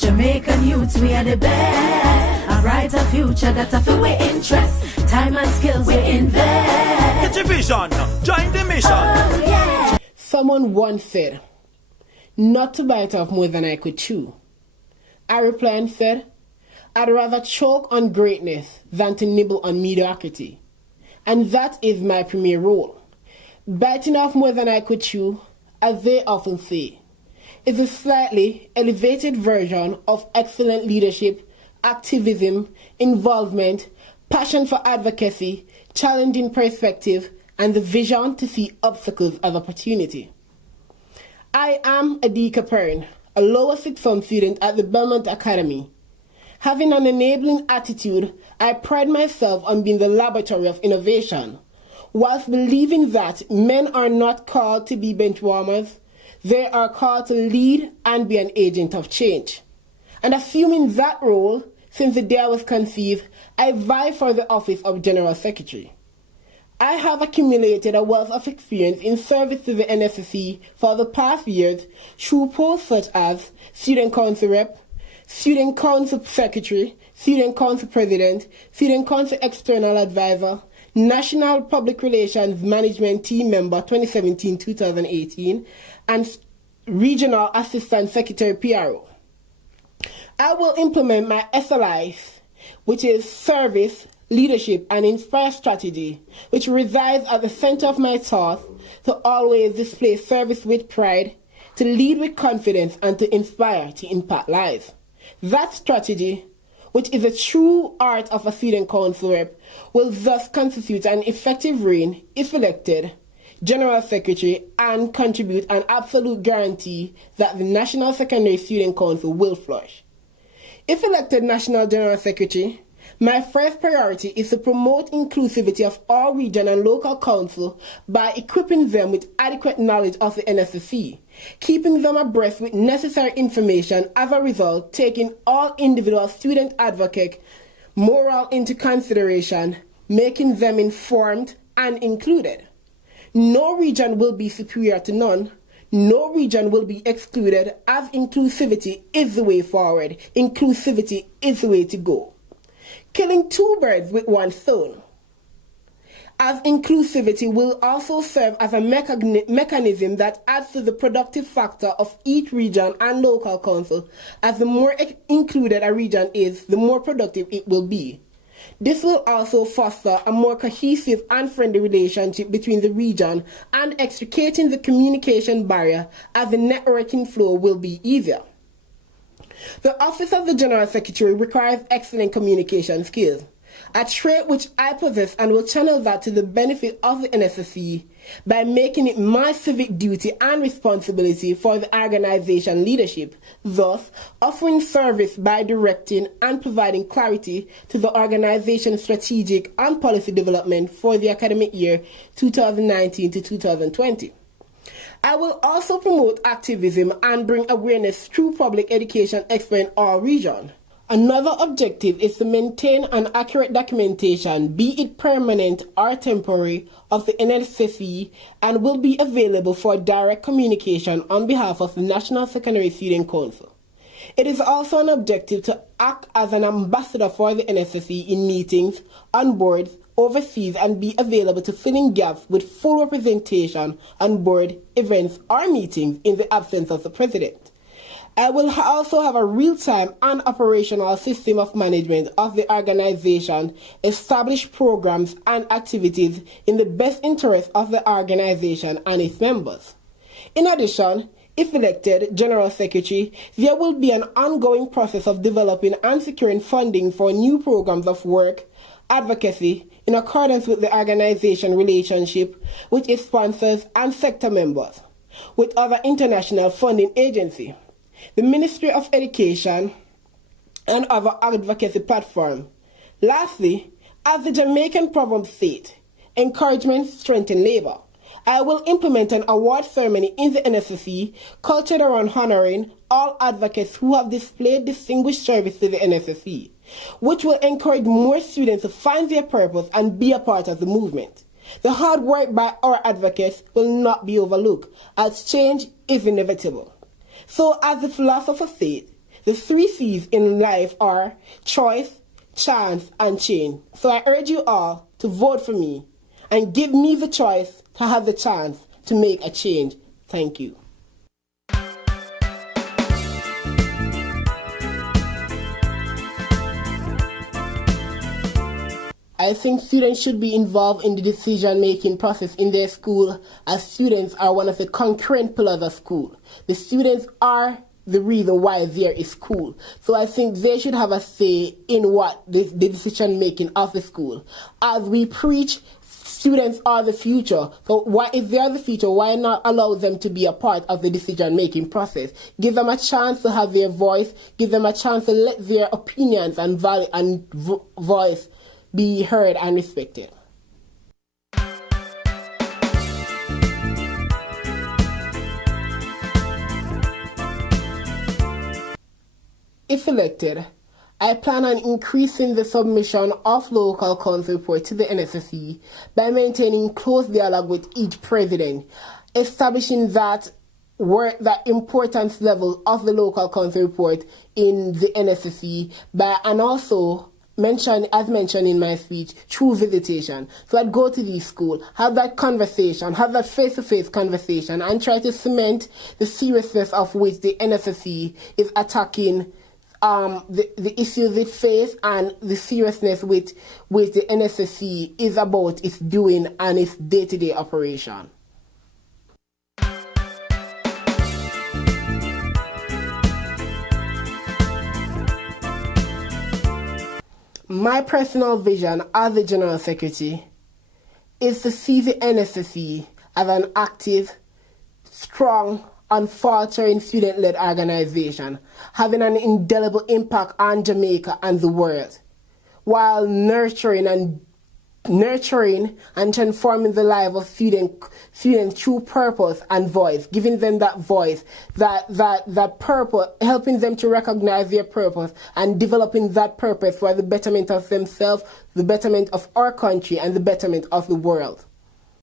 Jamaican youths, we are the best. A brighter future that I feel we interest. Time and skills we invest. Get your vision, join the mission. Oh, yeah. Someone once said, not to bite off more than I could chew. I replied and said, I'd rather choke on greatness than to nibble on mediocrity. And that is my premier role. Biting off more than I could chew, as they often say, is a slightly elevated version of excellent leadership, activism, involvement, passion for advocacy, challenging perspective, and the vision to see obstacles as opportunity. I am Adeika Perrin, a lower sixth form student at the Belmont Academy. Having an enabling attitude, I pride myself on being the laboratory of innovation, whilst believing that men are not called to be bench warmers. They are called to lead and be an agent of change. And assuming that role, since the day I was conceived, I vie for the office of General Secretary. I have accumulated a wealth of experience in service to the NSSC for the past years through posts such as Student Council Rep, Student Council Secretary, Student Council President, Student Council External Advisor, National Public Relations Management Team Member 2017-2018, and Regional Assistant Secretary PRO. I will implement my SLIs, which is Service, Leadership, and Inspire Strategy, which resides at the center of my thoughts to always display service with pride, to lead with confidence, and to inspire to impact lives. That strategy, which is a true art of a student council rep, will thus constitute an effective reign if elected General Secretary and contribute an absolute guarantee that the National Secondary Student Council will flourish. If elected National General Secretary, my first priority is to promote inclusivity of all region and local council by equipping them with adequate knowledge of the NSSC, keeping them abreast with necessary information, as a result taking all individual student advocate morale into consideration, making them informed and included. No region will be superior to none. No region will be excluded, as inclusivity is the way forward. Inclusivity is the way to go. Killing two birds with one stone, as inclusivity will also serve as a mechanism that adds to the productive factor of each region and local council, as the more included a region is, the more productive it will be. This will also foster a more cohesive and friendly relationship between the region and extricating the communication barrier, as the networking flow will be easier. The Office of the General Secretary requires excellent communication skills, a trait which I possess, and will channel that to the benefit of the NSSC by making it my civic duty and responsibility for the organization leadership, thus offering service by directing and providing clarity to the organization's strategic and policy development for the academic year 2019 to 2020. I will also promote activism and bring awareness through public education expo in our region. Another objective is to maintain an accurate documentation, be it permanent or temporary, of the NSSC, and will be available for direct communication on behalf of the National Secondary Student Council. It is also an objective to act as an ambassador for the NSSC in meetings, on boards, overseas, and be available to fill in gaps with full representation on board events or meetings in the absence of the president. I will also have a real-time and operational system of management of the organization, establish programs and activities in the best interest of the organization and its members. In addition, if elected General Secretary, there will be an ongoing process of developing and securing funding for new programs of work, advocacy, in accordance with the organization relationship with its sponsors and sector members, with other international funding agencies, the Ministry of Education, and other advocacy platforms. Lastly, as the Jamaican proverb states, encouragement strengthens labor. I will implement an award ceremony in the NSSC cultured around honoring all advocates who have displayed distinguished service to the NSSC, which will encourage more students to find their purpose and be a part of the movement. The hard work by our advocates will not be overlooked, as change is inevitable. So, as the philosopher said, The 3 C's in life are choice, chance, and change. So I urge you all to vote for me and give me the choice to have the chance to make a change. Thank you. I think students should be involved in the decision-making process in their school, as students are one of the concurrent pillars of school. The students are the reason why there is school. So I think they should have a say in what the decision-making of the school. As we preach, students are the future. So if they are the future, why not allow them to be a part of the decision-making process? Give them a chance to have their voice. Give them a chance to let their opinions and voice be heard and respected. If elected, I plan on increasing the submission of local council reports to the nssc by maintaining close dialogue with each president, establishing that importance level of the local council report in the nssc and also as mentioned in my speech, through visitation. So I'd go to these schools, have that conversation, have that face-to-face conversation, and try to cement the seriousness of which the nssc is attacking the issues it faces and the seriousness with which the nssc is about its doing and its day-to-day operation. My personal vision as the General Secretary is to see the nssc as an active, strong, unfaltering student-led organization, having an indelible impact on Jamaica and the world, while nurturing and transforming the life of students through purpose and voice, giving them that voice, that purpose, helping them to recognize their purpose and developing that purpose for the betterment of themselves, the betterment of our country, and the betterment of the world.